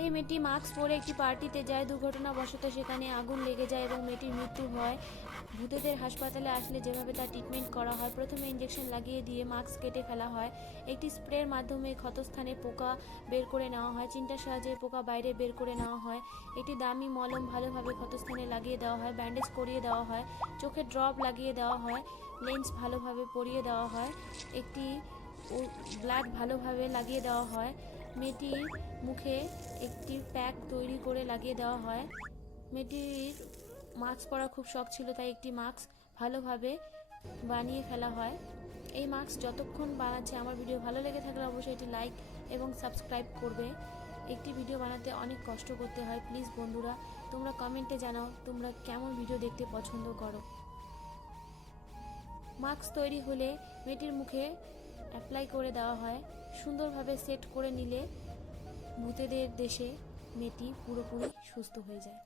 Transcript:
এই মেয়েটি মাস্ক পরে একটি পার্টিতে যায়। দুর্ঘটনাবশত সেখানে আগুন লেগে যায় এবং মেয়েটির মৃত্যু হয়। ভূতেদের হাসপাতালে আসলে যেভাবে তার ট্রিটমেন্ট করা হয়, প্রথমে ইঞ্জেকশন লাগিয়ে দিয়ে মাস্ক কেটে ফেলা হয়। একটি স্প্রের মাধ্যমে ক্ষতস্থানে পোকা বের করে নেওয়া হয়। চিন্তার সাহায্যে পোকা বাইরে বের করে নেওয়া হয়। একটি দামি মলম ভালোভাবে ক্ষতস্থানে লাগিয়ে দেওয়া হয়। ব্যান্ডেজ করিয়ে দেওয়া হয়। চোখে ড্রপ লাগিয়ে দেওয়া হয়। লেন্স ভালোভাবে পরিয়ে দেওয়া হয়। একটি ব্লাড ভালোভাবে লাগিয়ে দেওয়া হয়। মেয়েটির মুখে একটি প্যাক তৈরি করে লাগিয়ে দেওয়া হয়। মেয়েটির মাস্ক পরা খুব শখ ছিল, তাই একটি মাস্ক ভালোভাবে বানিয়ে ফেলা হয়। এই মাস্ক যতক্ষণ বানাচ্ছে, আমার ভিডিও ভালো লেগে থাকলে অবশ্যই এটি লাইক এবং সাবস্ক্রাইব করবে। একটি ভিডিও বানাতে অনেক কষ্ট করতে হয়। প্লিজ বন্ধুরা, তোমরা কমেন্টে জানাও তোমরা কেমন ভিডিও দেখতে পছন্দ করো। মাস্ক তৈরি হলে মেয়েটির মুখে অ্যাপ্লাই করে দেওয়া হয়। সুন্দরভাবে সেট করে নিলে ভূতেদের দেশে মেয়েটি পুরোপুরি সুস্থ হয়ে যায়।